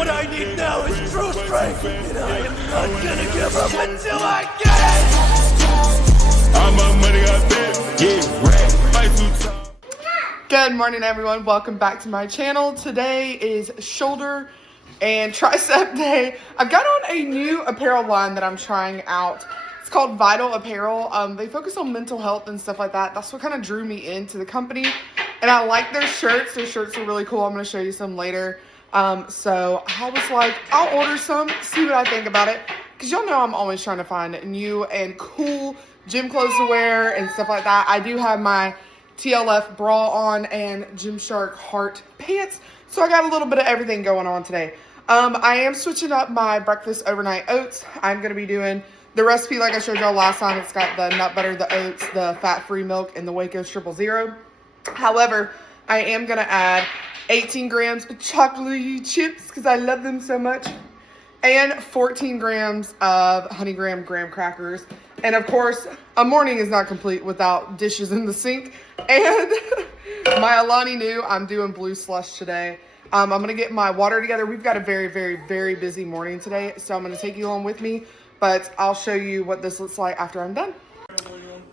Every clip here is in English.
What I need now is true strength, and I am not gonna give up until I get it! All my money out there, yeah, right, fight too tough. Good morning, everyone. Welcome back to my channel. Today is shoulder and tricep day. I've got on a new apparel line that I'm trying out. It's called Vital Apparel. They focus on mental health and stuff like that. That's what kind of drew me into the company. And I like their shirts. Their shirts are really cool. I'm going to show you some later. So I was like, I'll order some, see what I think about it. Because y'all know I'm always trying to find new and cool gym clothes to wear and stuff like that. I do have my TLF bra on and Gymshark heart pants. So I got a little bit of everything going on today. I am switching up my breakfast overnight oats. I'm going to be doing the recipe like I showed y'all last time. It's got the nut butter, the oats, the fat-free milk, and the Waco 000. However, I am going to add 18 grams of chocolate chips because I love them so much, and 14 grams of honey graham crackers. And of course, a morning is not complete without dishes in the sink. And my Alani knew I'm doing blue slush today. I'm going to get my water together. We've got a very, very, very busy morning today, so I'm going to take you along with me, but I'll show you what this looks like after I'm done.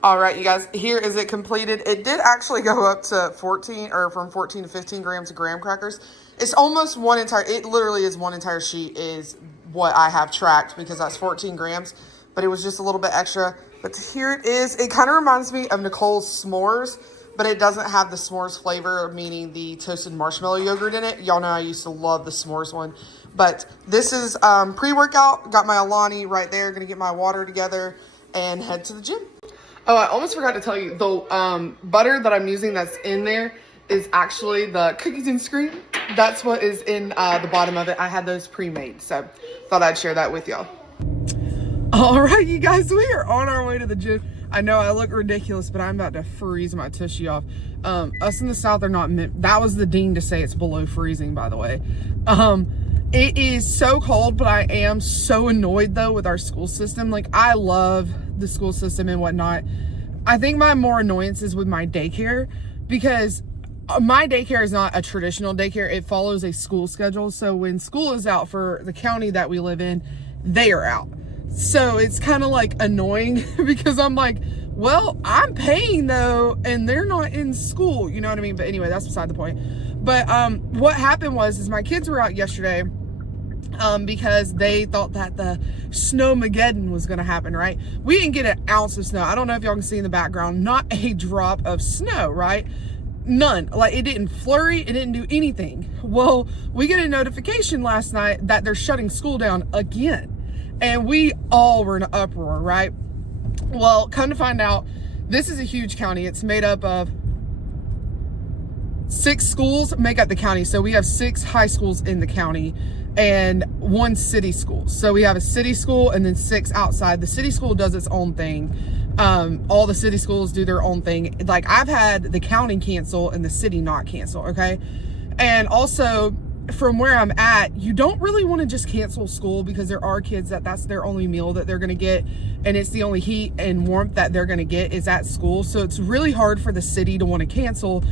All right, you guys, here is it completed. It did actually go up to 14, or from 14 to 15 grams of graham crackers. It's almost one entire, it literally is one entire sheet is what I have tracked because that's 14 grams, but it was just a little bit extra. But here it is. It kind of reminds me of Nicole's s'mores, but it doesn't have the s'mores flavor, meaning the toasted marshmallow yogurt in it. Y'all know I used to love the s'mores one. But this is pre-workout. Got my Alani right there. Going to get my water together and head to the gym. Oh, I almost forgot to tell you, the butter that I'm using that's in there is actually the cookies and cream. That's what is in the bottom of it. I had those pre-made, so thought I'd share that with y'all. All right, you guys, we are on our way to the gym. I know I look ridiculous, but I'm about to freeze my tushy off. Us in the South are not meant, that was the ding to say it's below freezing, by the way. It is so cold, but I am so annoyed though with our school system. Like, I love the school system and whatnot. I think my more annoyance is with my daycare, because my daycare is not a traditional daycare. It follows a school schedule. So when school is out for the county that we live in, they are out. So it's kind of like annoying because I'm like, well, I'm paying though, and they're not in school, you know what I mean? But anyway, that's beside the point. But what happened was my kids were out yesterday because they thought that the snowmageddon was going to happen, right? We didn't get an ounce of snow. I don't know if y'all can see in the background, not a drop of snow, right? None. Like, it didn't flurry, it didn't do anything. Well, we get a notification last night that they're shutting school down again. And we all were in an uproar, right? Well, come to find out, this is a huge county. It's made up of 6 schools make up the county. So we have 6 high schools in the county and 1 city school. So we have a city school and then 6 outside. The city school does its own thing. All the city schools do their own thing. Like, I've had the county cancel and the city not cancel, okay? And also, from where I'm at, you don't really want to just cancel school because there are kids that's their only meal that they're going to get, and it's the only heat and warmth that they're going to get is at school. So it's really hard for the city to want to cancel.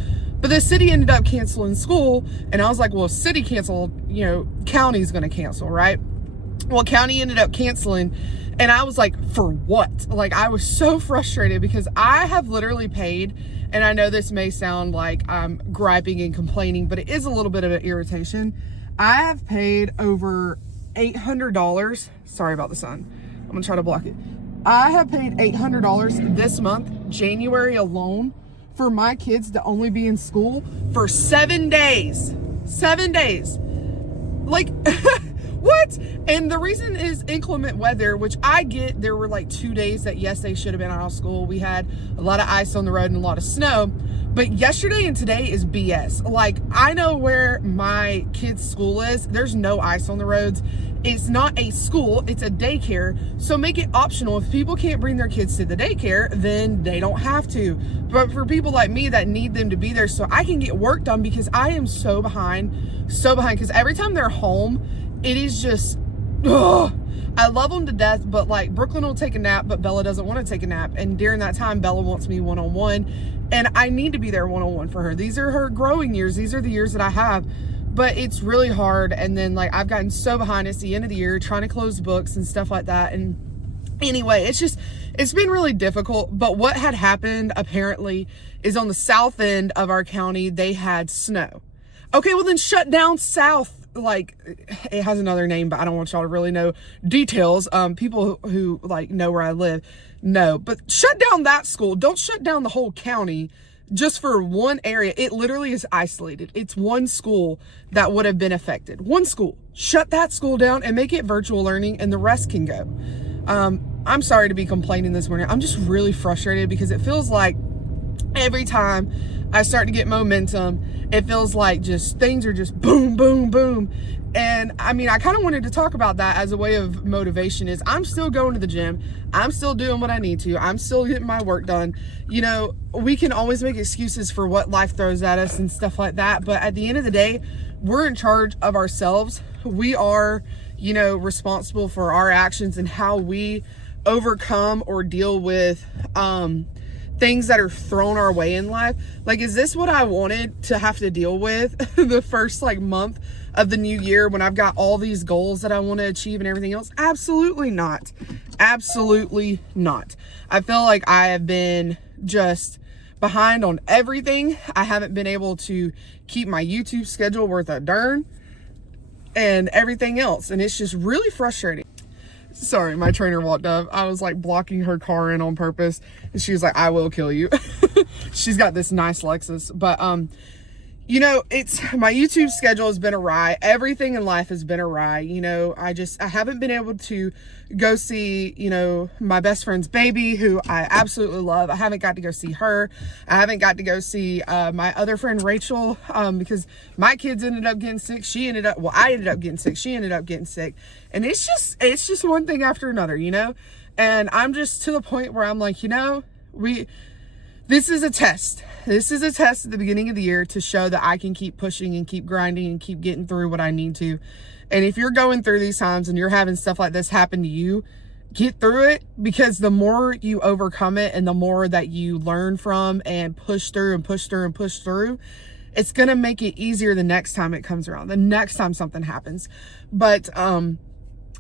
But the city ended up canceling school, and I was like, well, if city canceled, you know, county's going to cancel, right? Well, county ended up canceling, and I was like, for what? Like, I was so frustrated because I have literally paid, and I know this may sound like I'm griping and complaining, but it is a little bit of an irritation. I have paid over $800. Sorry about the sun. I'm going to try to block it. I have paid $800 this month, January alone, for my kids to only be in school for 7 days. 7 days. Like, what? And the reason is inclement weather, which I get. There were like 2 days that, yes, they should have been out of school. We had a lot of ice on the road and a lot of snow. But yesterday and today is BS. Like, I know where my kids' school is. There's no ice on the roads. It's not a school, it's a daycare. So make it optional. If people can't bring their kids to the daycare, then they don't have to. But for people like me that need them to be there so I can get work done, because I am so behind. Because every time they're home, it is just, ugh. I love them to death, but like, Brooklyn will take a nap, but Bella doesn't want to take a nap. And during that time, Bella wants me one-on-one, and I need to be there one-on-one for her. These are her growing years. These are the years that I have. but it's really hard. And then like I've gotten so behind. It's the end of the year, trying to close books and stuff like that. And anyway, it's been really difficult. But what had happened apparently is on the south end of our county, they had snow. Okay, well then shut down south. Like, it has another name, but I don't want y'all to really know details. People who like know where I live know, but shut down that school. Don't shut down the whole county just for one area. It literally is isolated. It's one school that would have been affected. One school. Shut that school down and make it virtual learning, and the rest can go. I'm sorry to be complaining this morning. I'm just really frustrated because it feels like every time I start to get momentum, it feels like just things are just boom, boom, boom. And I mean, I kind of wanted to talk about that as a way of motivation. Is I'm still going to the gym. I'm still doing what I need to. I'm still getting my work done. You know, we can always make excuses for what life throws at us and stuff like that. But at the end of the day, we're in charge of ourselves. We are, you know, responsible for our actions and how we overcome or deal with things that are thrown our way in life. Like, is this what I wanted to have to deal with the first like month of the new year when I've got all these goals that I want to achieve and everything else? Absolutely not. Absolutely not. I feel like I have been just behind on everything. I haven't been able to keep my YouTube schedule worth a darn and everything else. And it's just really frustrating. Sorry, my trainer walked up. I was like blocking her car in on purpose. And she was like, I will kill you. She's got this nice Lexus. But, you know, it's my YouTube schedule has been awry. Everything in life has been awry. You know, I haven't been able to go see, you know, my best friend's baby, who I absolutely love. I haven't got to go see her. I haven't got to go see my other friend, Rachel, because my kids ended up getting sick. I ended up getting sick. She ended up getting sick. And it's just one thing after another, you know? And I'm just to the point where I'm like, you know, this is a test. This is a test at the beginning of the year to show that I can keep pushing and keep grinding and keep getting through what I need to. And if you're going through these times and you're having stuff like this happen to you, get through it, because the more you overcome it and the more that you learn from and push through and push through and push through, it's going to make it easier the next time it comes around, the next time something happens. But,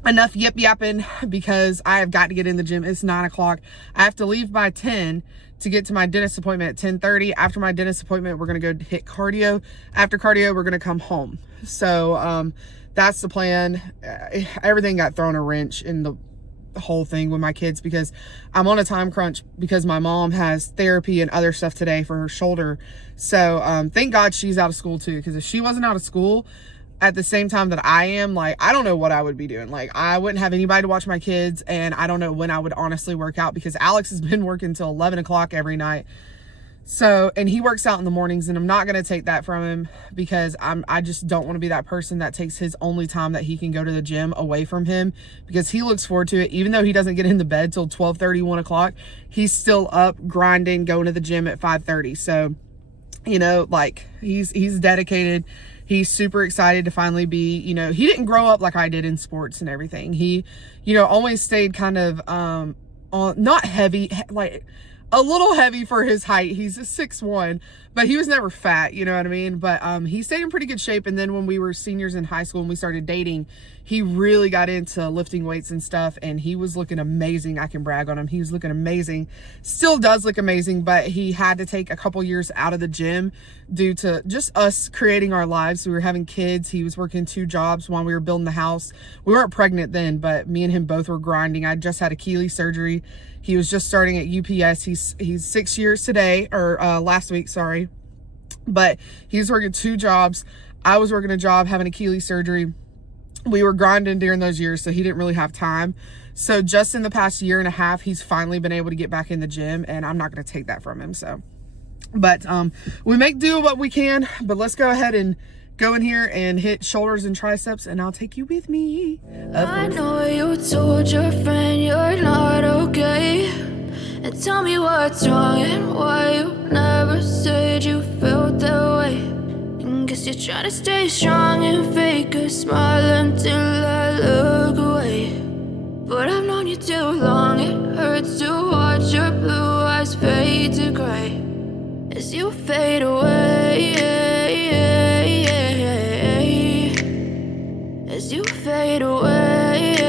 enough yip yapping, because I have got to get in the gym. It's 9 o'clock. I have to leave by 10 to get to my dentist appointment at 10:30. After my dentist appointment, we're going to go hit cardio. After cardio, we're going to come home. So, that's the plan. Everything got thrown a wrench in the whole thing with my kids, because I'm on a time crunch because my mom has therapy and other stuff today for her shoulder. So, thank God she's out of school too, because if she wasn't out of school at the same time that I am, like, I don't know what I would be doing. Like, I wouldn't have anybody to watch my kids, and I don't know when I would honestly work out, because Alex has been working till 11 o'clock every night. So, and he works out in the mornings, and I'm not going to take that from him, because I just don't want to be that person that takes his only time that he can go to the gym away from him, because he looks forward to it. Even though he doesn't get into bed till 12:30, 1 o'clock, he's still up grinding, going to the gym at 5:30. So, you know, like, he's dedicated. He's super excited to finally be, you know, he didn't grow up like I did in sports and everything. He, you know, always stayed kind of, on, not heavy, like a little heavy for his height. He's a 6'1", but he was never fat, you know what I mean? But, he stayed in pretty good shape. And then when we were seniors in high school and we started dating, he really got into lifting weights and stuff, and he was looking amazing. I can brag on him. He was looking amazing. Still does look amazing, but he had to take a couple years out of the gym due to just us creating our lives. We were having kids. He was working 2 jobs while we were building the house. We weren't pregnant then, but me and him both were grinding. I just had Achilles surgery. He was just starting at UPS. He's 6 years today, or last week, sorry. But he was working 2 jobs. I was working a job, having Achilles surgery. We were grinding during those years, so he didn't really have time. So just in the past year and a half, he's finally been able to get back in the gym, and I'm not going to take that from him. So, but we make do what we can. But let's go ahead and go in here and hit shoulders and triceps, and I'll take you with me. I know you told your friend you're not okay, and tell me what's wrong and why you never said you felt that way. Guess you're trying to stay strong and fake a smile until I look away. But I've known you too long, it hurts to watch your blue eyes fade to gray as you fade away. you fade away.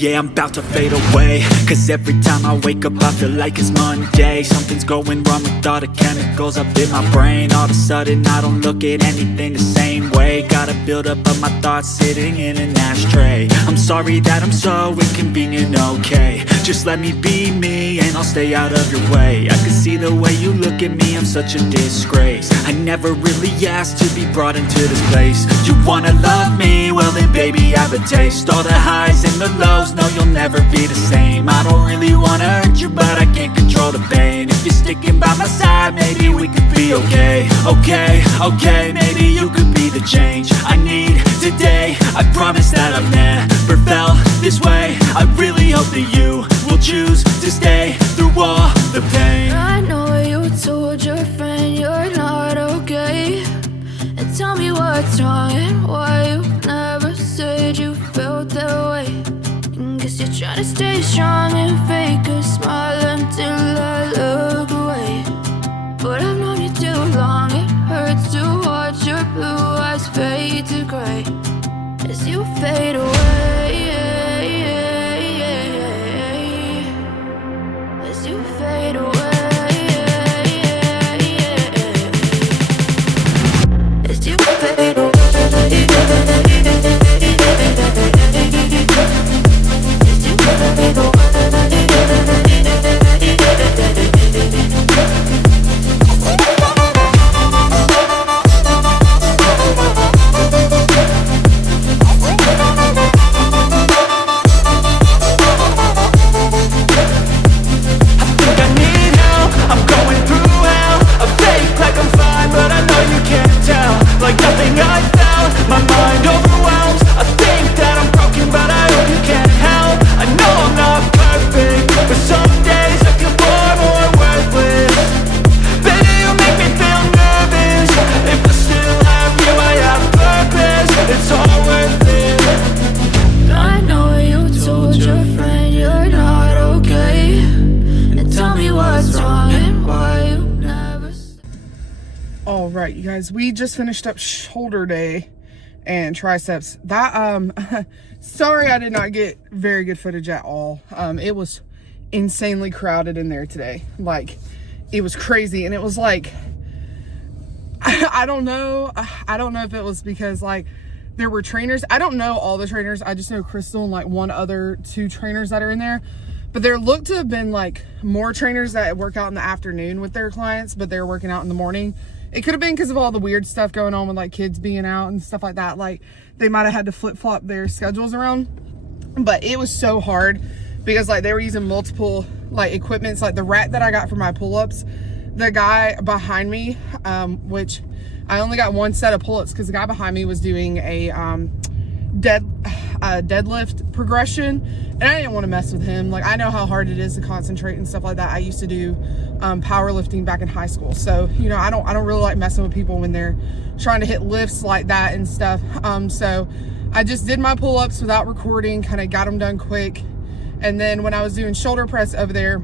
Yeah, I'm about to fade away, cause every time I wake up I feel like it's Monday. Something's going wrong with all the chemicals up in my brain. All of a sudden I don't look at anything the same way. Got a buildup of my thoughts sitting in an ashtray. I'm sorry that I'm so inconvenient, okay. Just let me be me and I'll stay out of your way. I can see the way you look at me, I'm such a disgrace. I never really asked to be brought into this place. You wanna love me? Well then baby I have a taste. All the highs and the lows, no you'll never be the same. I don't really wanna hurt you but I can't control the pain. If you're sticking by my side maybe we could be okay. Okay, maybe you could be the change I need today. I promise that I've never felt this way. I really hope that you will choose to stay through all the pain. I know you told your friend you're not okay, and tell me what's wrong and why you never said you felt that way. Guess you're trying to stay strong and fake a smile until I look away. But I've known you too long, it hurts to watch your blue eyes fade to gray as you fade away. As you fade away. As you fade away. Alright, you guys, we just finished up shoulder day and triceps. That sorry I did not get very good footage at all. It was insanely crowded in there today. Like, it was crazy, and it was like I don't know if it was because like there were trainers. I don't know all the trainers. I just know Crystal and like one other two trainers that are in there. But there looked to have been like more trainers that work out in the afternoon with their clients, but they're working out in the morning. It could have been because of all the weird stuff going on with like kids being out and stuff like that. Like they might have had to flip-flop their schedules around. But it was so hard because like they were using multiple like equipments. Like the rack that I got for my pull-ups, the guy behind me, which I only got one set of pull-ups because the guy behind me was doing a deadlift progression, and I didn't want to mess with him. Like I know how hard it is to concentrate and stuff like that. I used to do powerlifting back in high school, so you know I don't really like messing with people when they're trying to hit lifts like that and stuff. So I just did my pull-ups without recording, kind of got them done quick. And then when I was doing shoulder press over there,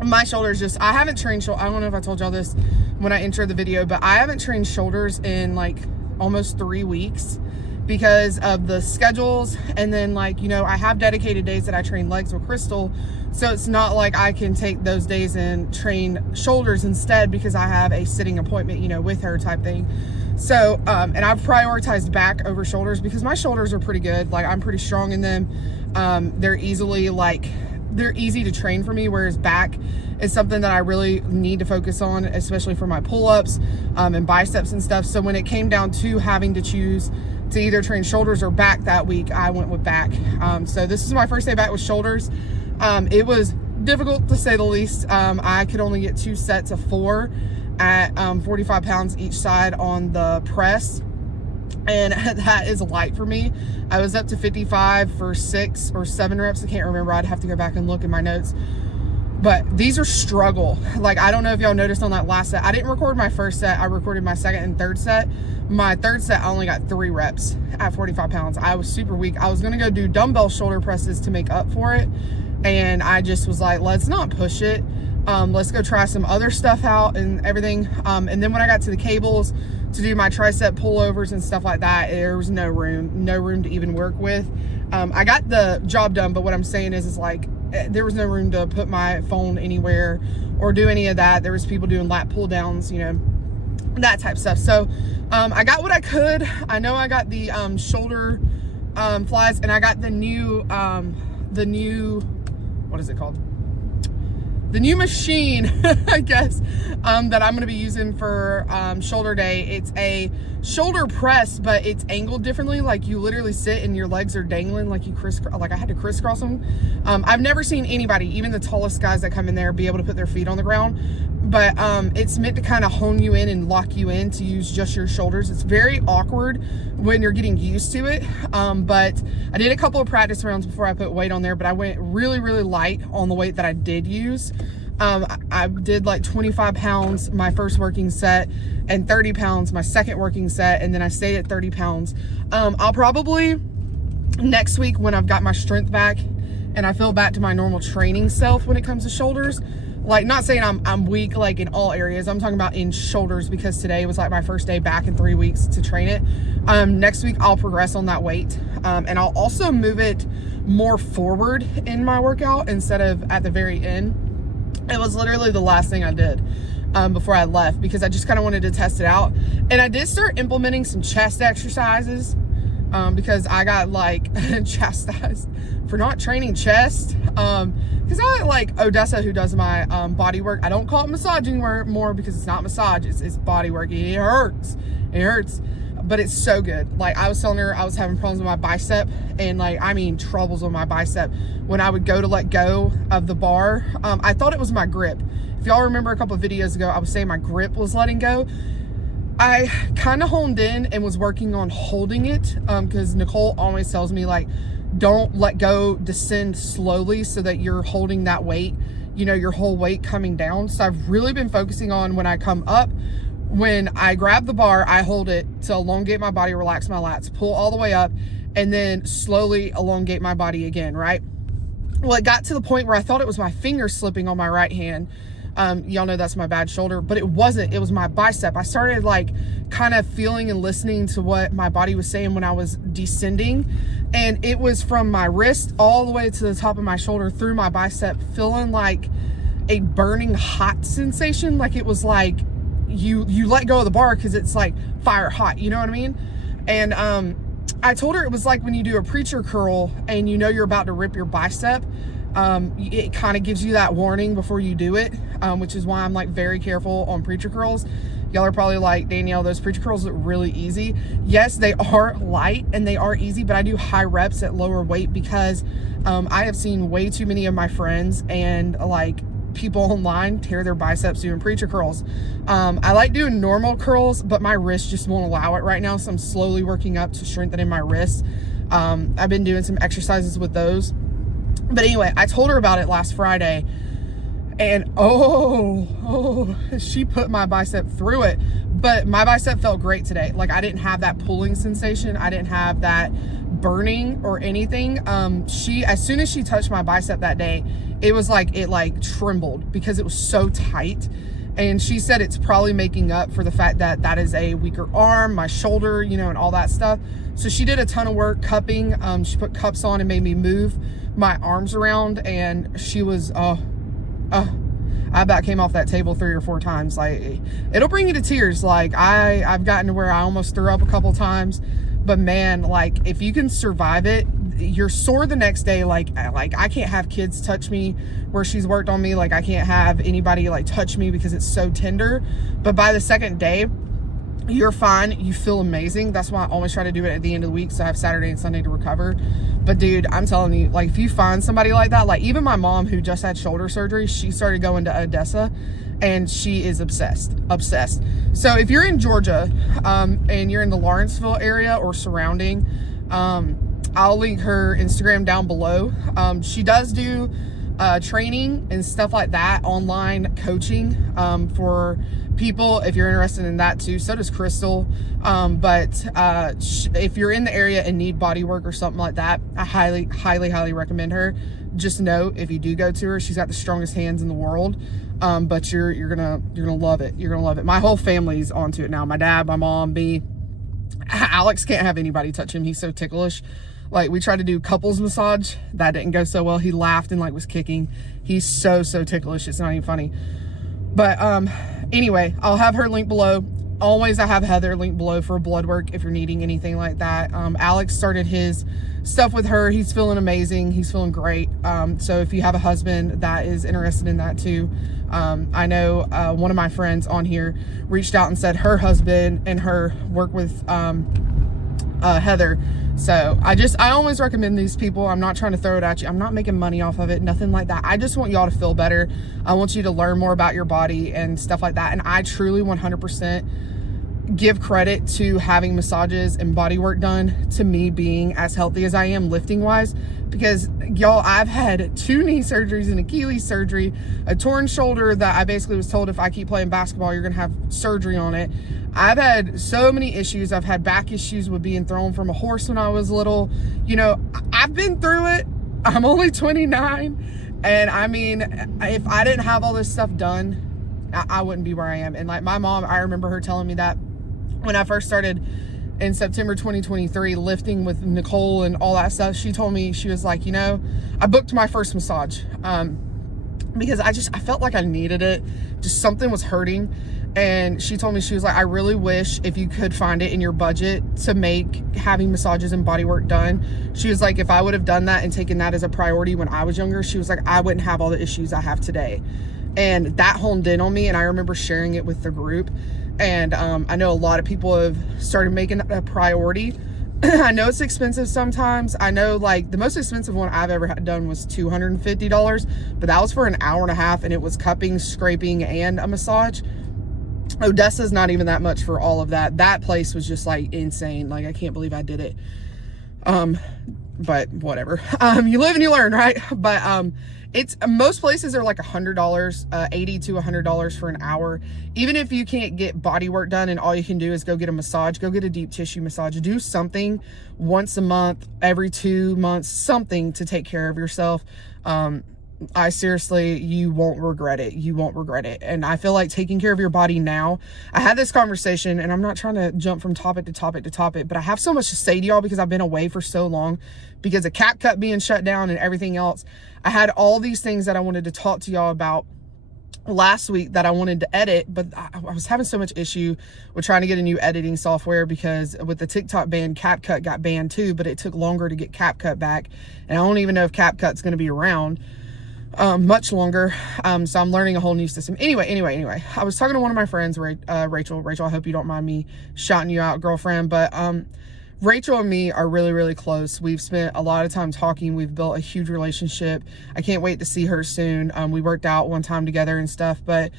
my shoulders just, I haven't trained shoulder. I don't know if I told y'all this when I entered the video, but I haven't trained shoulders in like almost 3 weeks because of the schedules. And then like, you know, I have dedicated days that I train legs with Crystal. So it's not like I can take those days and train shoulders instead because I have a sitting appointment, you know, with her type thing. So, and I've prioritized back over shoulders because my shoulders are pretty good. Like I'm pretty strong in them. They're easy to train for me, whereas back is something that I really need to focus on, especially for my pull-ups and biceps and stuff. So when it came down to having to choose to either train shoulders or back that week, I went with back. So this is my first day back with shoulders. It was difficult to say the least. I could only get 2 sets of 4 at 45 pounds each side on the press, and that is light for me. I was up to 55 for 6 or 7 reps. I can't remember. I'd have to go back and look in my notes. But these are struggle. Like, I don't know if y'all noticed on that last set. I didn't record my first set. I recorded my second and third set. My third set, I only got 3 reps at 45 pounds. I was super weak. I was going to go do dumbbell shoulder presses to make up for it. And I just was like, let's not push it. Let's go try some other stuff out and everything. And then when I got to the cables, to do my tricep pullovers and stuff like that, there was no room to even work with. I got the job done, but what I'm saying is like, there was no room to put my phone anywhere or do any of that. There was people doing lat pull downs, you know, that type of stuff. So I got what I could. I know I got the shoulder flies, and I got the new what is it called? The new machine, I guess, that I'm going to be using for shoulder day. It's a shoulder press, but it's angled differently. Like you literally sit and your legs are dangling, like like I had to crisscross them. I've never seen anybody, even the tallest guys that come in there, be able to put their feet on the ground. But it's meant to kind of hone you in and lock you in to use just your shoulders. It's very awkward when you're getting used to it. But I did a couple of practice rounds before I put weight on there, but I went really, really light on the weight that I did use. I did like 25 pounds my first working set and 30 pounds my second working set, and then I stayed at 30 pounds. I'll probably next week, when I've got my strength back and I feel back to my normal training self when it comes to shoulders, like not saying I'm weak like in all areas, I'm talking about in shoulders, because today was like my first day back in 3 weeks to train it. Next week I'll progress on that weight, and I'll also move it more forward in my workout instead of at the very end. It was literally the last thing I did before I left, because I just kind of wanted to test it out. And I did start implementing some chest exercises because I got like chastised for not training chest. Because I like Odessa, who does my body work. I don't call it massage anymore because it's not massage, it's body work. It hurts. But it's so good. Like I was telling her I was having problems with my bicep, and like, I mean troubles with my bicep. When I would go to let go of the bar, I thought it was my grip. If y'all remember a couple of videos ago, I was saying my grip was letting go. I kind of honed in and was working on holding it, because Nicole always tells me like, don't let go, descend slowly so that you're holding that weight, you know, your whole weight coming down. So I've really been focusing on when I come up, when I grab the bar, I hold it to elongate my body, relax my lats, pull all the way up, and then slowly elongate my body again, right? Well, it got to the point where I thought it was my finger slipping on my right hand. Y'all know that's my bad shoulder, but it wasn't. It was my bicep. I started like kind of feeling and listening to what my body was saying when I was descending. And it was from my wrist all the way to the top of my shoulder through my bicep, feeling like a burning hot sensation. Like it was like you let go of the bar because it's like fire hot, you know what I mean? And I told her it was like when you do a preacher curl and you know you're about to rip your bicep. It kind of gives you that warning before you do it, which is why I'm like very careful on preacher curls. Y'all are probably like, Danielle, those preacher curls look really easy. Yes, they are light and they are easy, but I do high reps at lower weight because I have seen way too many of my friends and like people online tear their biceps doing preacher curls. I like doing normal curls, but my wrist just won't allow it right now, so I'm slowly working up to strengthening my wrist. I've been doing some exercises with those. But anyway, I told her about it last Friday, and oh, she put my bicep through it. But my bicep felt great today. Like I didn't have that pulling sensation. I didn't have that burning or anything. As soon as she touched my bicep that day, it was like, it like trembled because it was so tight. And she said it's probably making up for the fact that that is a weaker arm, my shoulder, you know, and all that stuff. So she did a ton of work cupping. She put cups on and made me move my arms around, and she was, I about came off that table 3 or 4 times. Like it'll bring you to tears. Like I've gotten to where I almost threw up a couple times, but man, like if you can survive it, you're sore the next day. Like I can't have kids touch me where she's worked on me. Like I can't have anybody like touch me because it's so tender. But by the second day, you're fine. You feel amazing. That's why I always try to do it at the end of the week, so I have Saturday and Sunday to recover. But dude, I'm telling you, like if you find somebody like that, like even my mom who just had shoulder surgery, she started going to Odessa and she is obsessed. So if you're in Georgia and you're in the Lawrenceville area or surrounding, I'll link her Instagram down below. She does do training and stuff like that, online coaching for people if you're interested in that too. So does Crystal. But if you're in the area and need body work or something like that, I highly recommend her. Just know if you do go to her, she's got the strongest hands in the world. But you're gonna love it. You're gonna love it. My whole family's onto it now. My dad, my mom, me. Alex can't have anybody touch him. He's so ticklish. Like, we tried to do couples massage. That didn't go so well. He laughed and like was kicking. He's so ticklish. It's not even funny. But anyway, I'll have her link below. Always, I have Heather linked below for blood work if you're needing anything like that. Alex started his stuff with her. He's feeling amazing. He's feeling great. So if you have a husband that is interested in that too, I know one of my friends on here reached out and said her husband and her work with Heather. So I always recommend these people. I'm not trying to throw it at you. I'm not making money off of it, nothing like that. I just want y'all to feel better. I want you to learn more about your body and stuff like that. And I truly 100% give credit to having massages and body work done to me being as healthy as I am lifting wise, because y'all, I've had 2 knee surgeries, an Achilles surgery, a torn shoulder that I basically was told if I keep playing basketball, you're gonna have surgery on it. I've had so many issues. I've had back issues with being thrown from a horse when I was little. You know, I've been through it. I'm only 29. And I mean, if I didn't have all this stuff done, I wouldn't be where I am. And like my mom, I remember her telling me that when I first started in September 2023 lifting with Nicole and all that stuff. She told me, she was like, you know, I booked my first massage because I felt like I needed it. Just something was hurting. And she told me, she was like, I really wish if you could find it in your budget to make having massages and body work done. She was like, if I would have done that and taken that as a priority when I was younger, she was like, I wouldn't have all the issues I have today. And that honed in on me. And I remember sharing it with the group. And I know a lot of people have started making it a priority. I know it's expensive sometimes. I know like the most expensive one I've ever done was $250, but that was for an hour and a half and it was cupping, scraping, and a massage. Odessa's not even that much for all of that. That place was just like insane. Like, I can't believe I did it. But whatever. You live and you learn, right? But it's most places are like $100, $80 to $100 for an hour. Even if you can't get body work done and all you can do is go get a massage, go get a deep tissue massage, do something once a month, every 2 months, something to take care of yourself. I seriously, you won't regret it. You won't regret it. And I feel like taking care of your body now, I had this conversation and I'm not trying to jump from topic to topic to topic, but I have so much to say to y'all because I've been away for so long because of CapCut being shut down and everything else. I had all these things that I wanted to talk to y'all about last week that I wanted to edit, but I was having so much issue with trying to get a new editing software because with the TikTok ban, CapCut got banned too, but it took longer to get CapCut back. And I don't even know if CapCut's going to be around much longer. So I'm learning a whole new system. Anyway, I was talking to one of my friends, Rachel, I hope you don't mind me shouting you out, girlfriend, but Rachel and me are really, really close. We've spent a lot of time talking. We've built a huge relationship. I can't wait to see her soon. We worked out one time together and stuff, but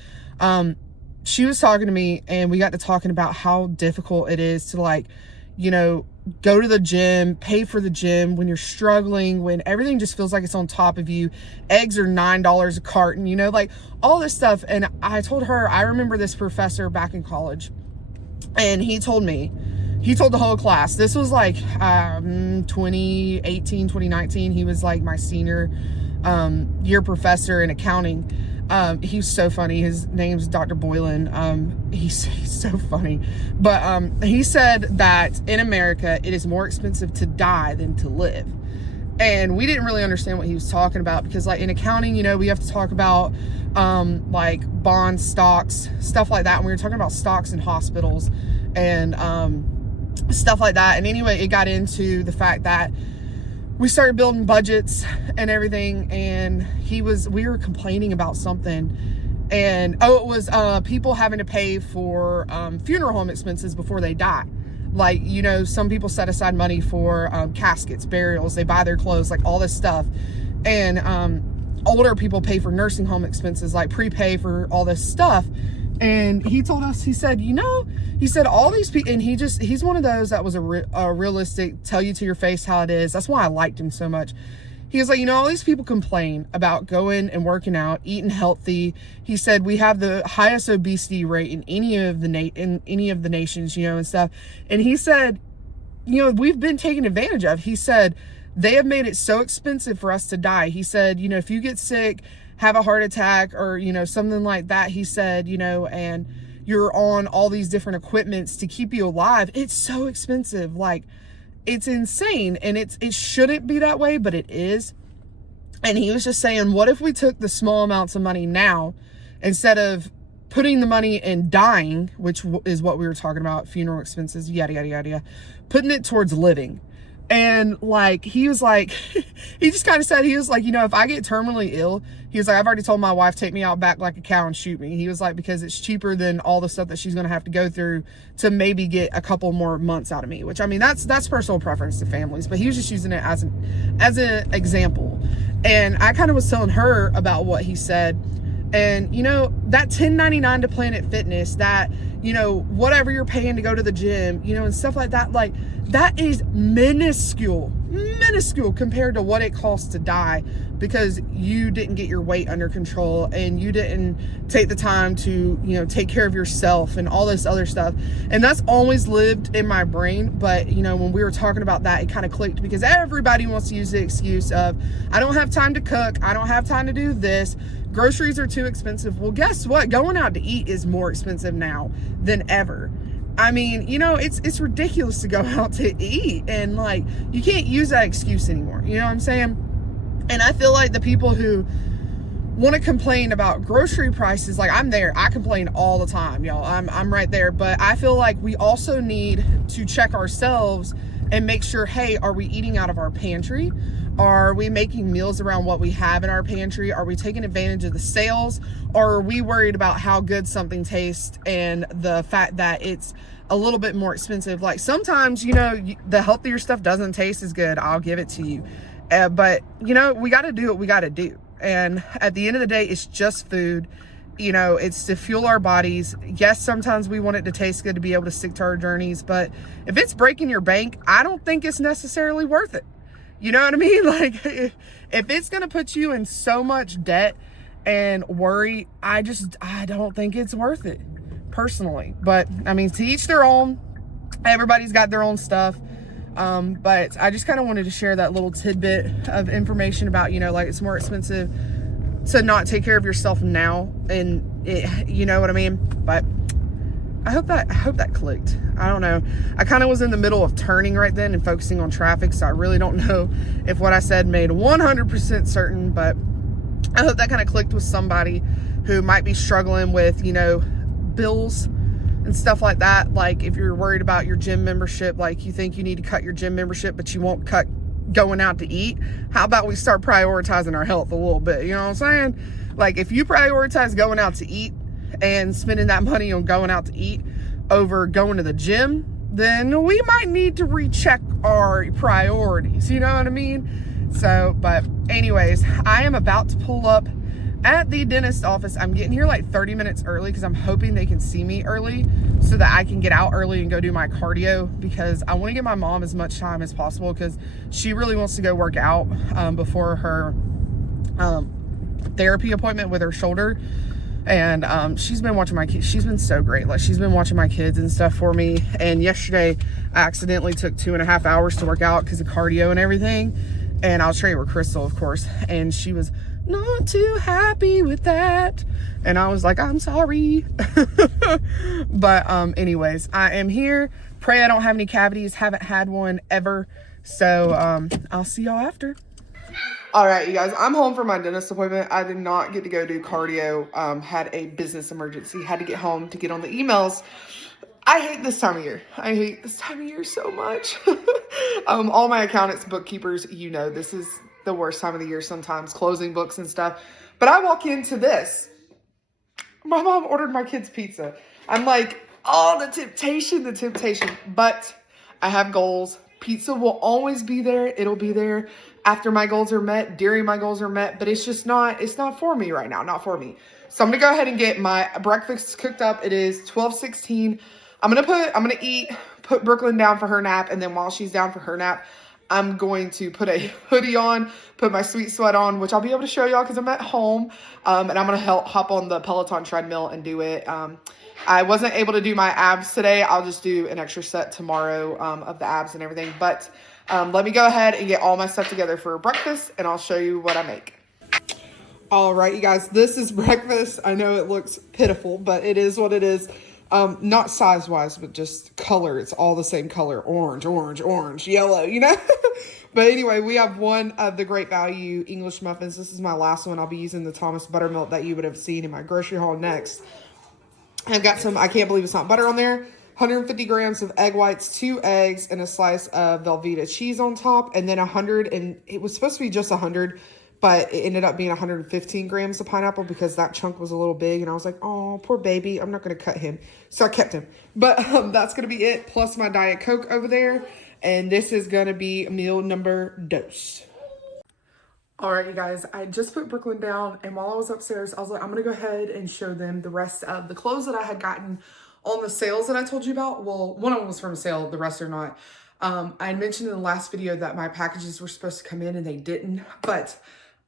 she was talking to me and we got to talking about how difficult it is to, like, you know, go to the gym, pay for the gym when you're struggling, when everything just feels like it's on top of you. Eggs are $9 a carton, you know, like all this stuff. And I told her, I remember this professor back in college and he told the whole class, this was like 2018, 2019. He was like my senior year professor in accounting. He's so funny. His name's Dr. Boylan. He's so funny. But he said that in America, it is more expensive to die than to live. And we didn't really understand what he was talking about because, like, in accounting, you know, we have to talk about like bonds, stocks, stuff like that. And we were talking about stocks in hospitals and stuff like that. And anyway, it got into the fact that we started building budgets and everything, and we were complaining about something, and it was people having to pay for funeral home expenses before they die. Like, you know, some people set aside money for caskets, burials, they buy their clothes, like all this stuff. And older people pay for nursing home expenses, like prepay for all this stuff. And he told us, he said, you know, he said all these people, and he's one of those that was a realistic, tell you to your face how it is. That's why I liked him so much. He was like, you know, all these people complain about going and working out, eating healthy. He said, we have the highest obesity rate in any of the nations, you know, and stuff. And he said, you know, we've been taken advantage of. He said, they have made it so expensive for us to die. He said, you know, if you get sick, have a heart attack or, you know, something like that, he said, you know, and you're on all these different equipments to keep you alive. It's so expensive. Like, it's insane. And it shouldn't be that way, but it is. And he was just saying, what if we took the small amounts of money now, instead of putting the money in dying, which is what we were talking about, funeral expenses, yada, yada, yada, yada, putting it towards living. And like, he was like, he just kind of said, he was like, you know, if I get terminally ill, he was like, I've already told my wife, take me out back like a cow and shoot me. He was like, because it's cheaper than all the stuff that she's going to have to go through to maybe get a couple more months out of me, which, I mean, that's personal preference to families, but he was just using it as an example. And I kind of was telling her about what he said. And, you know, that $10.99 to Planet Fitness, that, you know, whatever you're paying to go to the gym, you know, and stuff like that, like, that is minuscule compared to what it costs to die because you didn't get your weight under control and you didn't take the time to, you know, take care of yourself and all this other stuff. And that's always lived in my brain. But, you know, when we were talking about that, it kind of clicked because everybody wants to use the excuse of, I don't have time to cook. I don't have time to do this. Groceries are too expensive. Well, guess what? Going out to eat is more expensive now than ever. I mean, you know, it's ridiculous to go out to eat, and like, you can't use that excuse anymore. You know what I'm saying? And I feel like the people who want to complain about grocery prices, like, I'm there. I complain all the time, y'all. I'm right there. But I feel like we also need to check ourselves and make sure, hey, are we eating out of our pantry? Are we making meals around what we have in our pantry? Are we taking advantage of the sales? Or are we worried about how good something tastes and the fact that it's a little bit more expensive? Like, sometimes, you know, the healthier stuff doesn't taste as good. I'll give it to you. But, you know, we got to do what we got to do. And at the end of the day, it's just food. You know, it's to fuel our bodies. Yes, sometimes we want it to taste good to be able to stick to our journeys. But if it's breaking your bank, I don't think it's necessarily worth it. You know what I mean? Like, if it's going to put you in so much debt and worry, I don't think it's worth it, personally. But, I mean, to each their own. Everybody's got their own stuff. But I just kind of wanted to share that little tidbit of information about, you know, like, it's more expensive to not take care of yourself now. And, you know what I mean? But I hope that clicked. I don't know. I kind of was in the middle of turning right then and focusing on traffic, so I really don't know if what I said made 100% certain, but I hope that kind of clicked with somebody who might be struggling with, you know, bills and stuff like that. Like, if you're worried about your gym membership, like, you think you need to cut your gym membership, but you won't cut going out to eat. How about we start prioritizing our health a little bit? You know what I'm saying? Like, if you prioritize going out to eat and spending that money on going out to eat over going to the gym, then we might need to recheck our priorities. You know what I mean? So, but anyways, I am about to pull up at the dentist office. I'm getting here like 30 minutes early because I'm hoping they can see me early so that I can get out early and go do my cardio, because I want to give my mom as much time as possible because she really wants to go work out before her therapy appointment with her shoulder. And she's been watching my kids. She's been so great. Like, she's been watching my kids and stuff for me. And yesterday I accidentally took 2.5 hours to work out because of cardio and everything. And I was training with Crystal, of course, and she was not too happy with that. And I was like, I'm sorry. But anyways, I am here. Pray I don't have any cavities. Haven't had one ever. So I'll see y'all after. All right, you guys, I'm home from my dentist appointment. I did not get to go do cardio. Had a business emergency. Had to get home to get on the emails. I hate this time of year. I hate this time of year so much. All my accountants, bookkeepers, you know, this is the worst time of the year sometimes, closing books and stuff. But I walk into this. My mom ordered my kids pizza. I'm like, oh, the temptation. But I have goals. Pizza will always be there. It'll be there after my goals are met, during my goals are met, but it's not for me right now, not for me. So I'm going to go ahead and get my breakfast cooked up. It is 12:16. I'm going to put Brooklyn down for her nap. And then while she's down for her nap, I'm going to put a hoodie on, put my sweet sweat on, which I'll be able to show y'all because I'm at home. And I'm going to hop on the Peloton treadmill and do it. I wasn't able to do my abs today. I'll just do an extra set tomorrow of the abs and everything. But let me go ahead and get all my stuff together for breakfast, and I'll show you what I make. All right, you guys, this is breakfast. I know it looks pitiful, but it is what it is. Not size-wise, but just color. It's all the same color. Orange, orange, orange, yellow, you know? But anyway, we have one of the Great Value English muffins. This is my last one. I'll be using the Thomas buttermilk that you would have seen in my grocery haul next. I've got some, I can't believe it's not butter on there. 150 grams of egg whites, 2 eggs, and a slice of Velveeta cheese on top. And then 100, and it was supposed to be just 100, but it ended up being 115 grams of pineapple because that chunk was a little big. And I was like, oh, poor baby. I'm not going to cut him. So I kept him. But that's going to be it, plus my Diet Coke over there. And this is going to be meal number dos. All right, you guys, I just put Brooklyn down, and while I was upstairs, I was like, I'm going to go ahead and show them the rest of the clothes that I had gotten on the sales that I told you about. Well, one of them was from a sale, the rest are not. I had mentioned in the last video that my packages were supposed to come in, and they didn't. But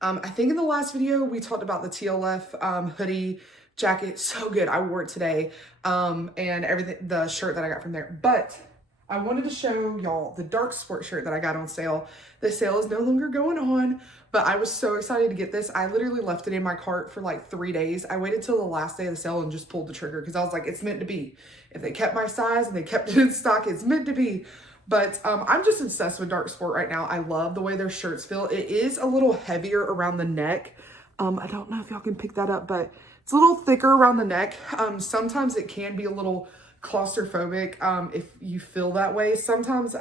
I think in the last video, we talked about the TLF hoodie jacket. So good. I wore it today, and everything, the shirt that I got from there. But I wanted to show y'all the dark sport shirt that I got on sale. The sale is no longer going on, but I was so excited to get this. I literally left it in my cart for like 3 days. I waited till the last day of the sale and just pulled the trigger because I was like, it's meant to be. If they kept my size and they kept it in stock, it's meant to be. But I'm just obsessed with dark sport right now. I love the way their shirts feel. It is a little heavier around the neck. I don't know if y'all can pick that up, but it's a little thicker around the neck. Sometimes it can be a little claustrophobic if you feel that way. Sometimes,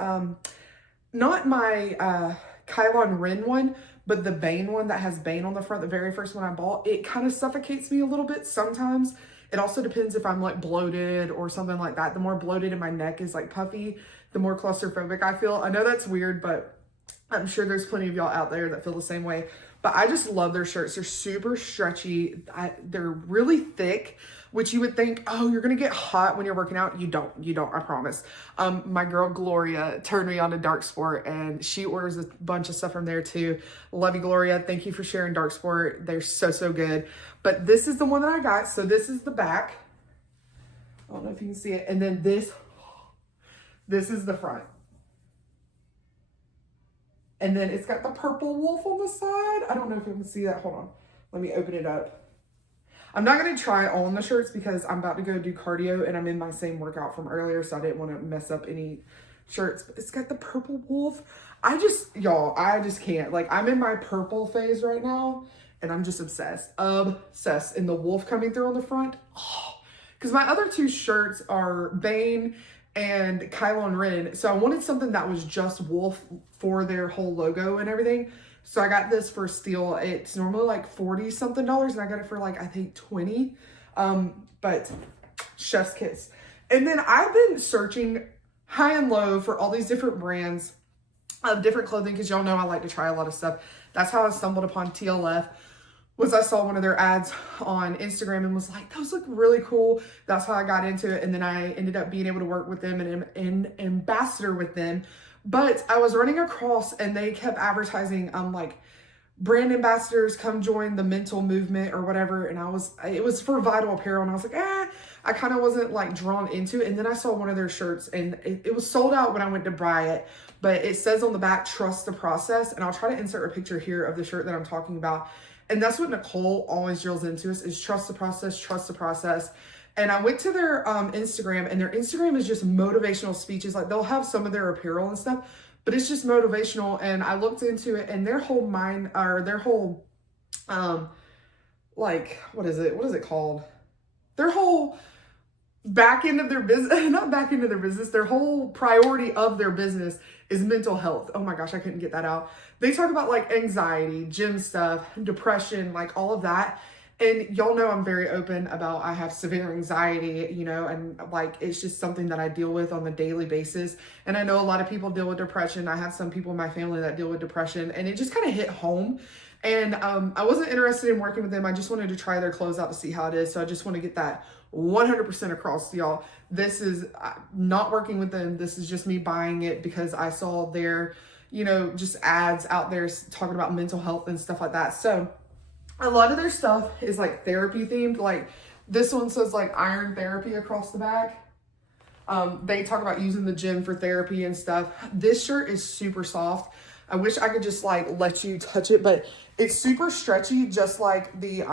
not my Kylon Ren one, but the Bane one that has Bane on the front, the very first one I bought, it kind of suffocates me a little bit sometimes. It also depends if I'm like bloated or something like that. The more bloated and my neck is like puffy, the more claustrophobic I feel. I know that's weird, but I'm sure there's plenty of y'all out there that feel the same way. But I just love their shirts. They're super stretchy. They're really thick, which you would think, oh, you're going to get hot when you're working out. You don't, I promise. My girl Gloria turned me on to Dark Sport, and she orders a bunch of stuff from there too. Love you, Gloria. Thank you for sharing Dark Sport. They're so, so good. But this is the one that I got. So this is the back. I don't know if you can see it. And then this is the front. And then it's got the purple wolf on the side. I don't know if you can see that. Hold on. Let me open it up. I'm not going to try on the shirts because I'm about to go do cardio and I'm in my same workout from earlier. So I didn't want to mess up any shirts. But it's got the purple wolf. I just can't. Like, I'm in my purple phase right now. And I'm just obsessed. Obsessed. And the wolf coming through on the front. Oh, because my other two shirts are Bane and Kylon Ren. So I wanted something that was just wolf for their whole logo and everything. So I got this for steal. It's normally like 40 something dollars and I got it for like, I think 20. But chef's kiss. And then I've been searching high and low for all these different brands of different clothing because y'all know I like to try a lot of stuff. That's how I stumbled upon TLF. Was I saw one of their ads on Instagram and was like, those look really cool. That's how I got into it. And then I ended up being able to work with them and an ambassador with them. But I was running across and they kept advertising like brand ambassadors, come join the mental movement or whatever. And it was for Vital Apparel. And I was like, I kind of wasn't like drawn into it. And then I saw one of their shirts and it was sold out when I went to buy it. But it says on the back, trust the process. And I'll try to insert a picture here of the shirt that I'm talking about. And that's what Nicole always drills into us is trust the process, trust the process. And I went to their Instagram, and their Instagram is just motivational speeches. Like, they'll have some of their apparel and stuff, but it's just motivational. And I looked into it, and their whole like, what is it called? Their whole back end of their business, not back end of their business, their whole priority of their business is mental health. Oh my gosh, I couldn't get that out. They talk about like anxiety, gym stuff, depression, like all of that. And y'all know I'm very open about I have severe anxiety, you know, and like it's just something that I deal with on a daily basis. And I know a lot of people deal with depression. I have some people in my family that deal with depression, and it just kind of hit home. And I wasn't interested in working with them. I just wanted to try their clothes out to see how it is. So I just want to get that 100% across to y'all. This is not working with them. This is just me buying it because I saw their, you know, just ads out there talking about mental health and stuff like that. So a lot of their stuff is like therapy themed. Like this one says like iron therapy across the back. They talk about using the gym for therapy and stuff. This shirt is super soft. I wish I could just like let you touch it, but it's super stretchy, just like the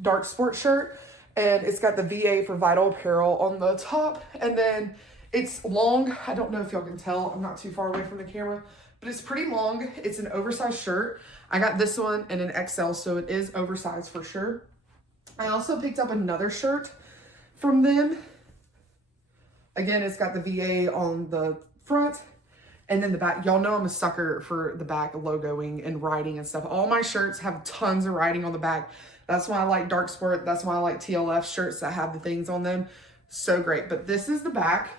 dark sport shirt. And it's got the VA for Vital Apparel on the top. And then it's long. I don't know if y'all can tell. I'm not too far away from the camera, but it's pretty long. It's an oversized shirt. I got this one in an XL, so it is oversized for sure. I also picked up another shirt from them. Again, it's got the VA on the front and then the back. Y'all know I'm a sucker for the back logoing and writing and stuff. All my shirts have tons of writing on the back. That's why I like dark sport. That's why I like TLF shirts that have the things on them. So great. But this is the back.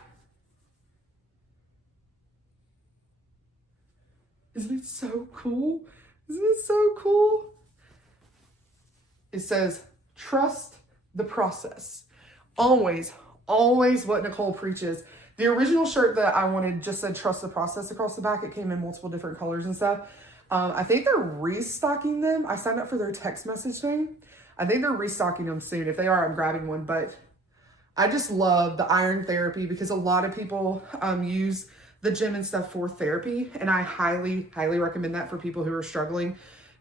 Isn't it so cool? Isn't it so cool? It says, trust the process. Always what Nicole preaches. The original shirt that I wanted just said trust the process across the back. It came in multiple different colors and stuff. I think they're restocking them. I signed up for their text message thing. I think they're restocking them soon. If they are, I'm grabbing one. But I just love the iron therapy because a lot of people use the gym and stuff for therapy. And I highly recommend that for people who are struggling.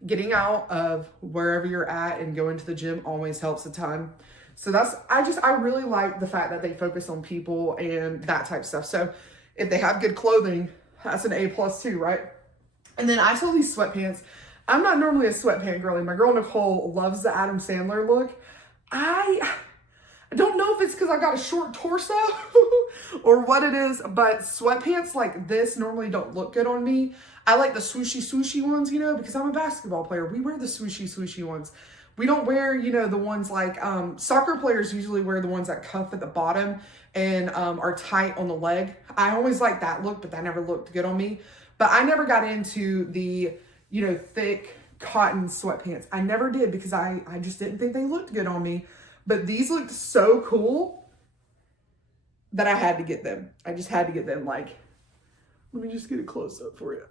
Getting out of wherever you're at and going to the gym always helps a ton. So I really like the fact that they focus on people and that type of stuff. So if they have good clothing, that's an A+ too, right? And then I saw these sweatpants. I'm not normally a sweatpant girly. My girl Nicole loves the Adam Sandler look. I don't know if it's because I got a short torso or what it is, but sweatpants like this normally don't look good on me. I like the swooshy ones, you know, because I'm a basketball player. We wear the swooshy ones. We don't wear, you know, the ones like soccer players usually wear the ones that cuff at the bottom and are tight on the leg. I always like that look, but that never looked good on me. But I never got into the, you know, thick cotton sweatpants. I never did because I just didn't think they looked good on me. But these looked so cool that I had to get them. I just had to get them. Like, let me just get a close up for you.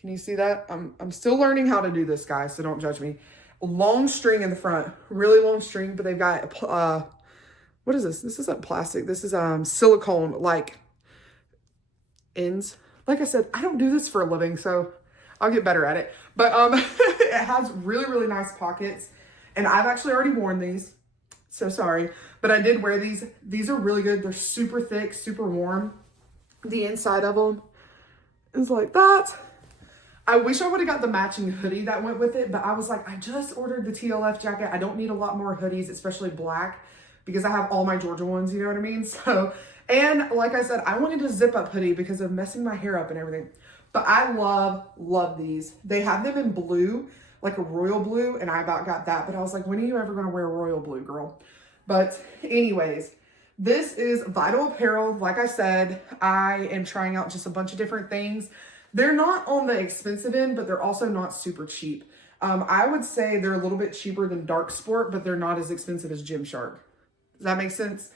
Can you see that? I'm still learning how to do this, guys, so don't judge me. Long string in the front, really long string, but they've got, what is this? This isn't plastic. This is silicone, like, ends. Like I said, I don't do this for a living, so I'll get better at it. But it has really nice pockets, and I've actually already worn these, so sorry. But I did wear these. These are really good. They're super thick, super warm. The inside of them is like that. I wish I would have got the matching hoodie that went with it, but I was like, I just ordered the TLF jacket. I don't need a lot more hoodies, especially black, because I have all my Georgia ones, you know what I mean? So, and like I said, I wanted a zip up hoodie because of messing my hair up and everything. But I love these. They have them in blue, like a royal blue, and I about got that, but I was like, when are you ever gonna wear royal blue, girl? But anyways, this is Vital Apparel. Like I said, I am trying out just a bunch of different things. They're not on the expensive end, but they're also not super cheap. I would say they're a little bit cheaper than Dark Sport, but they're not as expensive as Gymshark. Does that make sense?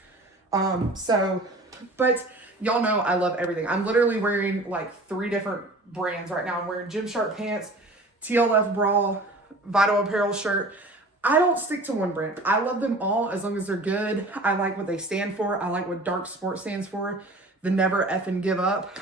But y'all know I love everything. I'm literally wearing like 3 different brands right now. I'm wearing Gymshark pants, TLF bra, Vital Apparel shirt. I don't stick to one brand. I love them all as long as they're good. I like what they stand for. I like what Dark Sport stands for. The never effing give up.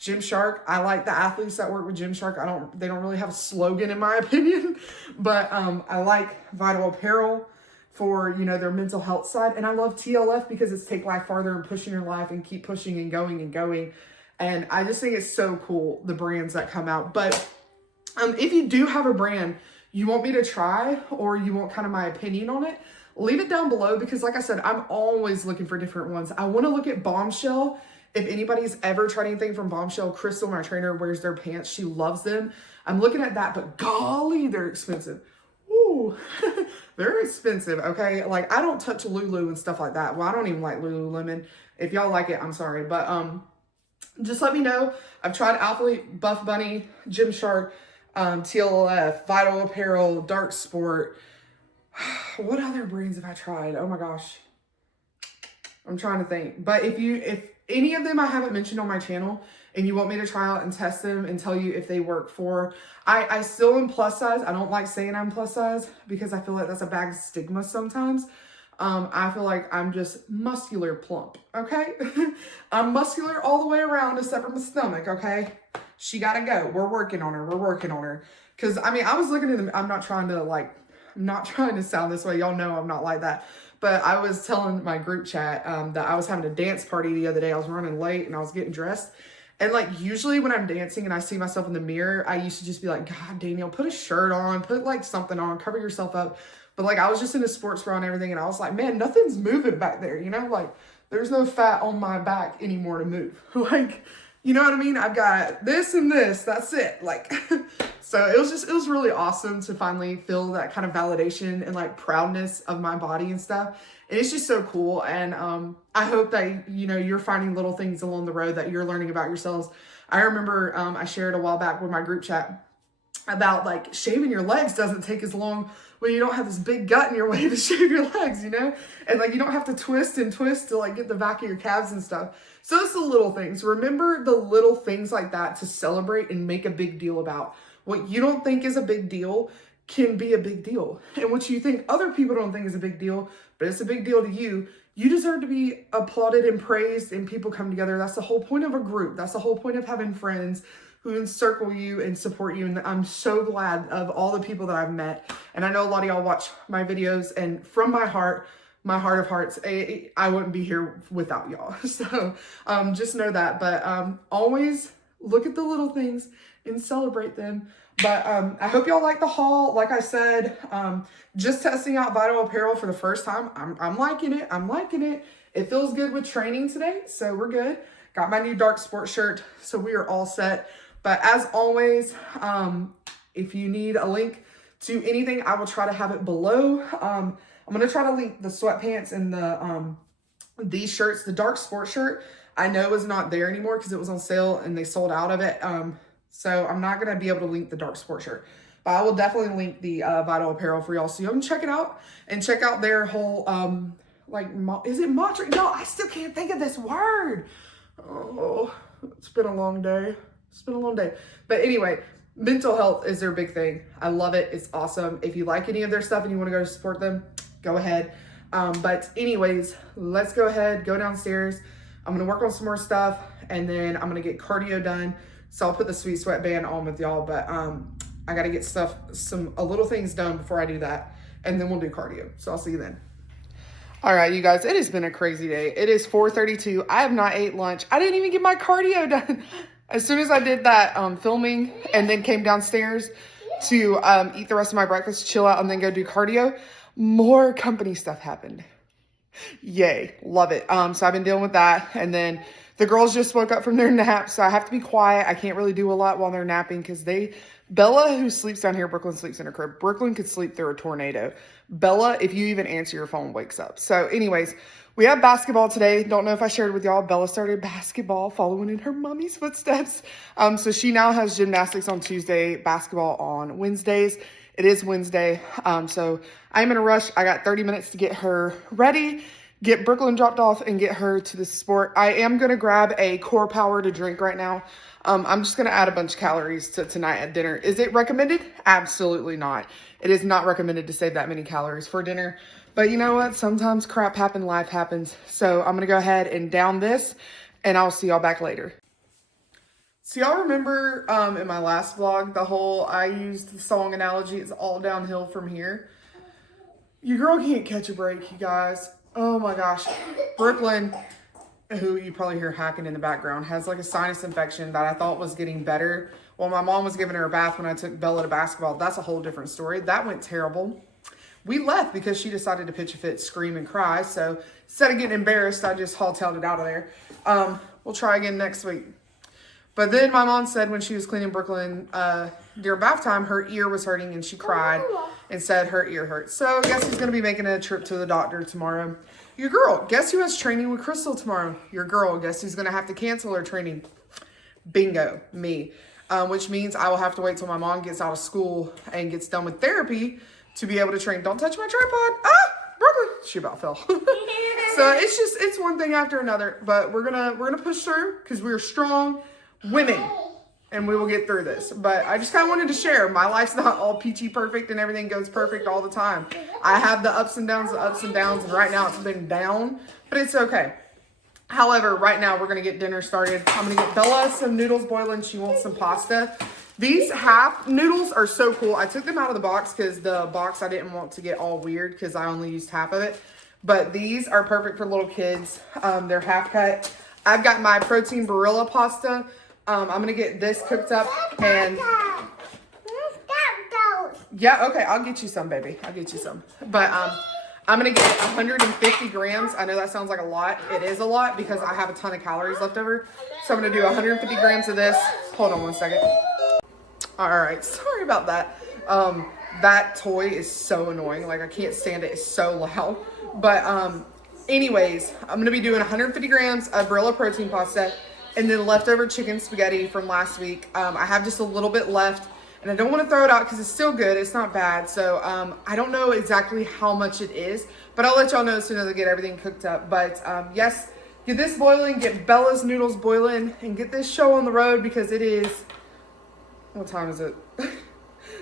Gymshark, I like the athletes that work with Gymshark. They don't really have a slogan in my opinion, but I like Vital Apparel for, you know, their mental health side. And I love TLF because it's take life farther and pushing your life and keep pushing and going and going. And I just think it's so cool, the brands that come out. But if you do have a brand you want me to try or you want kind of my opinion on it, leave it down below because like I said, I'm always looking for different ones. I want to look at Bombshell. If anybody's ever tried anything from Bombshell, Crystal, my trainer, wears their pants. She loves them. I'm looking at that, but golly, they're expensive. Ooh, they're expensive, okay? Like, I don't touch Lulu and stuff like that. Well, I don't even like Lululemon. If y'all like it, I'm sorry. But just let me know. I've tried Athlete, Buff Bunny, Gymshark, TLF, Vital Apparel, Dark Sport. What other brands have I tried? Oh my gosh. I'm trying to think. But if any of them I haven't mentioned on my channel and you want me to try out and test them and tell you if they work for, I still am plus size. I don't like saying I'm plus size because I feel like that's a bad stigma sometimes. I feel like I'm just muscular plump, okay? I'm muscular all the way around except for my stomach, okay? she got to go. We're working on her. We're working on her. Because, I mean, I was looking at them. I'm not trying to sound this way. Y'all know I'm not like that. But I was telling my group chat that I was having a dance party the other day. I was running late and I was getting dressed. And like usually when I'm dancing and I see myself in the mirror, I used to just be like, God, Danielle, put a shirt on, put like something on, cover yourself up. But like I was just in a sports bra and everything. And I was like, man, nothing's moving back there. You know, like there's no fat on my back anymore to move. Like, you know what I mean? I've got this and this, that's it. Like, so it was really awesome to finally feel that kind of validation and like proudness of my body and stuff. And it's just so cool. And I hope that, you know, you're finding little things along the road that you're learning about yourselves. I remember I shared a while back with my group chat about like shaving your legs doesn't take as long when you don't have this big gut in your way to shave your legs, you know? And like you don't have to twist and twist to like get the back of your calves and stuff. So it's the little things. Remember the little things like that to celebrate and make a big deal about. What you don't think is a big deal can be a big deal. And what you think other people don't think is a big deal, but it's a big deal to you, you deserve to be applauded and praised and people come together. That's the whole point of a group. That's the whole point of having friends who encircle you and support you. And I'm so glad of all the people that I've met. And I know a lot of y'all watch my videos, and from my heart of hearts, I wouldn't be here without y'all. So just know that. But always look at the little things and celebrate them. But I hope y'all like the haul. Like I said, just testing out Vital Apparel for the first time. I'm liking it. I'm liking it. It feels good with training today, so we're good. Got my new dark sports shirt, so we are all set. But as always, if you need a link to anything, I will try to have it below. I'm going to try to link the sweatpants and these shirts. The dark sports shirt I know is not there anymore because it was on sale and they sold out of it. So I'm not going to be able to link the dark sports shirt. But I will definitely link the Vital Apparel for y'all so you can check it out and check out their whole, is it mantra? No, I still can't think of this word. Oh, it's been a long day. It's been a long day. But anyway, mental health is their big thing. I love it. It's awesome. If you like any of their stuff and you want to go support them, go ahead. But anyways, let's go ahead, go downstairs. I'm going to work on some more stuff and then I'm going to get cardio done. So I'll put the sweet sweatband on with y'all, but I got to get a little things done before I do that. And then we'll do cardio. So I'll see you then. All right, you guys, it has been a crazy day. It is 4:32. I have not ate lunch. I didn't even get my cardio done. As soon as I did that filming and then came downstairs to eat the rest of my breakfast, chill out, and then go do cardio, more company stuff happened. Yay, love it. So I've been dealing with that. And then the girls just woke up from their nap, so I have to be quiet. I can't really do a lot while they're napping because Bella, who sleeps down here, Brooklyn sleeps in her crib. Brooklyn could sleep through a tornado. Bella, if you even answer your phone, wakes up. So anyways, we have basketball today. Don't know if I shared with y'all. Bella started basketball following in her mommy's footsteps. So she now has gymnastics on Tuesday, basketball on Wednesdays. It is Wednesday. So I'm in a rush. I got 30 minutes to get her ready, get Brooklyn dropped off, and get her to the sport. I am going to grab a Core Power to drink right now. I'm just going to add a bunch of calories to tonight at dinner. Is it recommended? Absolutely not. It is not recommended to save that many calories for dinner. But you know what? Sometimes crap happens, life happens. So I'm going to go ahead and down this, and I'll see y'all back later. So y'all remember in my last vlog, I used the song analogy, it's all downhill from here. Your girl can't catch a break, you guys. Oh my gosh. Brooklyn, who you probably hear hacking in the background, has like a sinus infection that I thought was getting better. Well, my mom was giving her a bath when I took Bella to basketball. That's a whole different story. That went terrible. We left because she decided to pitch a fit, scream, and cry. So instead of getting embarrassed, I just haultailed it out of there. We'll try again next week. But then my mom said when she was cleaning Brooklyn during bath time, her ear was hurting and she cried and said her ear hurts. So I guess he's going to be making a trip to the doctor tomorrow. Your girl, guess who has training with Crystal tomorrow? Your girl, guess who's going to have to cancel her training? Bingo, me. Which means I will have to wait till my mom gets out of school and gets done with therapy to be able to train. Don't touch my tripod. Ah, Brooklyn. She about fell. So it's one thing after another, but we're gonna push through because we're strong women and we will get through this. But I just kind of wanted to share. My life's not all peachy perfect and everything goes perfect all the time. I have the ups and downs, and right now it's been down, but it's okay. However, right now we're going to get dinner started. I'm going to get Bella some noodles boiling. She wants some pasta. These half noodles are so cool. I took them out of the box because the box I didn't want to get all weird because I only used half of it. But these are perfect for little kids. They're half cut. I've got my protein Barilla pasta. I'm going to get this cooked up and... Yeah, okay, I'll get you some, baby. I'll get you some. But I'm going to get 150 grams. I know that sounds like a lot. It is a lot because I have a ton of calories left over. So I'm going to do 150 grams of this. Hold on one second. All right, sorry about that. That toy is so annoying. Like, I can't stand it. It's so loud. But anyways, I'm going to be doing 150 grams of Barilla protein pasta and then leftover chicken spaghetti from last week. I have just a little bit left. And I don't want to throw it out because it's still good. It's not bad. So I don't know exactly how much it is. But I'll let y'all know as soon as I get everything cooked up. But yes, get this boiling. Get Bella's noodles boiling. And get this show on the road because it is... What time is it?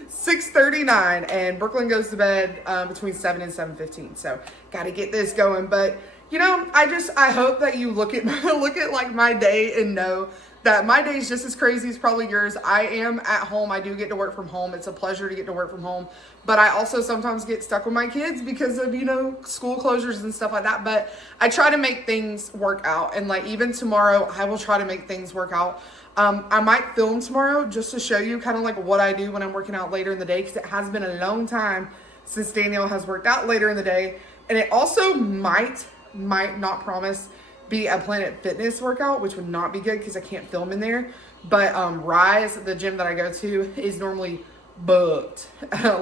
6:39. And Brooklyn goes to bed between 7 and 7:15. So got to get this going. But, you know, I hope that you look at like my day and know that my day is just as crazy as probably yours. I am at home. I do get to work from home. It's a pleasure to get to work from home. But I also sometimes get stuck with my kids because of, you know, school closures and stuff like that. But I try to make things work out. And like even tomorrow, I will try to make things work out. I might film tomorrow just to show you kind of like what I do when I'm working out later in the day. Because it has been a long time since Danielle has worked out later in the day. And it also might not promise be a Planet Fitness workout, which would not be good because I can't film in there. But Rise, the gym that I go to, is normally booked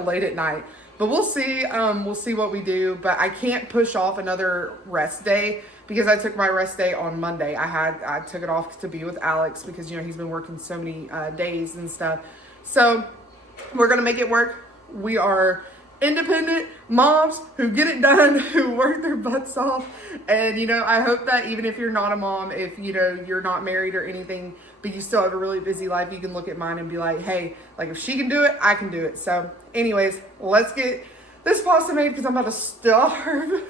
late at night. But we'll see. We'll see what we do. But I can't push off another rest day because I took my rest day on Monday. I took it off to be with Alex because, you know, he's been working so many days and stuff. So we're gonna make it work. We are independent moms who get it done, who work their butts off. And, you know, I hope that even if you're not a mom, if, you know, you're not married or anything, but you still have a really busy life, you can look at mine and be like, hey, like if she can do it, I can do it. So anyways, let's get this pasta made because I'm about to starve.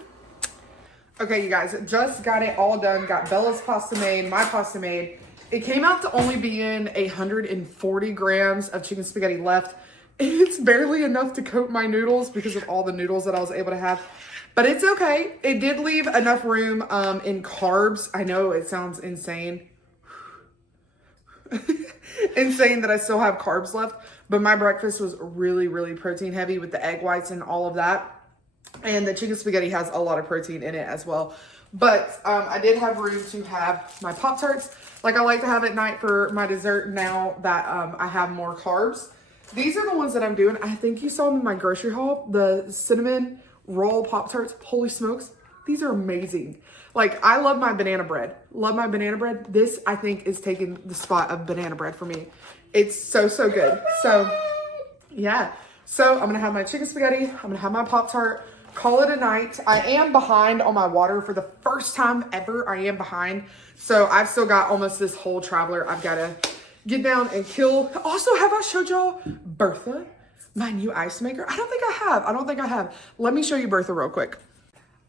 Okay, you guys, just got it all done. Got Bella's pasta made, my pasta made. It came out to only being 140 grams of chicken spaghetti left. It's barely enough to coat my noodles because of all the noodles that I was able to have. But it's okay. It did leave enough room in carbs. I know it sounds insane. Insane that I still have carbs left. But my breakfast was really, really protein heavy with the egg whites and all of that. And the chicken spaghetti has a lot of protein in it as well. But I did have room to have my Pop-Tarts like I like to have at night for my dessert now that I have more carbs. These are the ones that I'm doing. I think you saw them in my grocery haul. The cinnamon roll Pop-Tarts. Holy smokes. These are amazing. Like, I love my banana bread. Love my banana bread. This, I think, is taking the spot of banana bread for me. It's so, so good. So, yeah. So, I'm going to have my chicken spaghetti. I'm going to have my Pop-Tart. Call it a night. I am behind on my water for the first time ever. I am behind. So, I've still got almost this whole traveler I've got to get down and kill. Also, have I showed y'all Bertha, my new ice maker? I don't think I have. Let me show you Bertha real quick.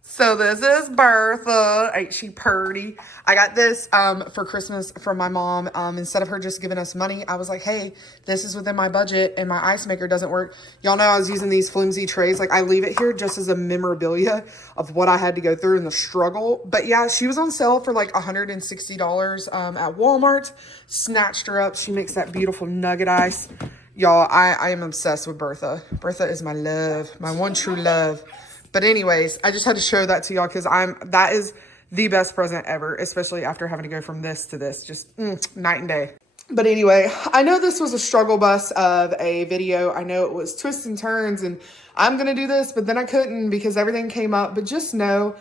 So this is Bertha. Ain't she purty? I got this for Christmas from my mom. Instead of her just giving us money, I was like, hey, this is within my budget and my ice maker doesn't work. Y'all know I was using these flimsy trays. Like, I leave it here just as a memorabilia of what I had to go through in the struggle. But yeah, she was on sale for like $160 at Walmart. Snatched her up. She makes that beautiful nugget ice. Y'all, I am obsessed with Bertha. Bertha is my love, my one true love. But anyways, I just had to show that to y'all because that is the best present ever, especially after having to go from this to this. Just night and day. But anyway, I know this was a struggle bus of a video. I know it was twists and turns and I'm going to do this, but then I couldn't because everything came up. But just know,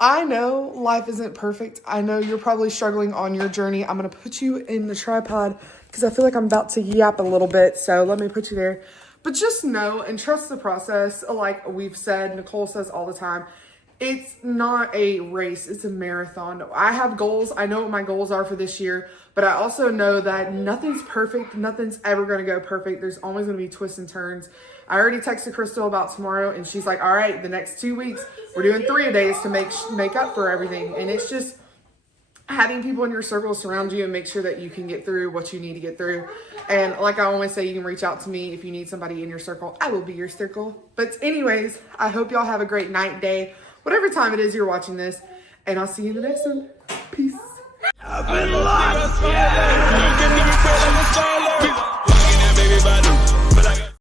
I know life isn't perfect. I know you're probably struggling on your journey. I'm going to put you in the tripod because I feel like I'm about to yap a little bit. So let me put you there. But just know and trust the process. Like we've said, Nicole says all the time, it's not a race, it's a marathon. I have goals. I know what my goals are for this year, but I also know that nothing's perfect. Nothing's ever going to go perfect. There's always going to be twists and turns. I already texted Crystal about tomorrow and she's like, all right, the next 2 weeks, we're doing 3 a days to make up for everything. And it's just, having people in your circle surround you and make sure that you can get through what you need to get through. And like I always say, you can reach out to me if you need somebody in your circle. I will be your circle. But anyways, I hope y'all have a great night, day, whatever time it is you're watching this. And I'll see you in the next one. Peace. I've been lost, yeah.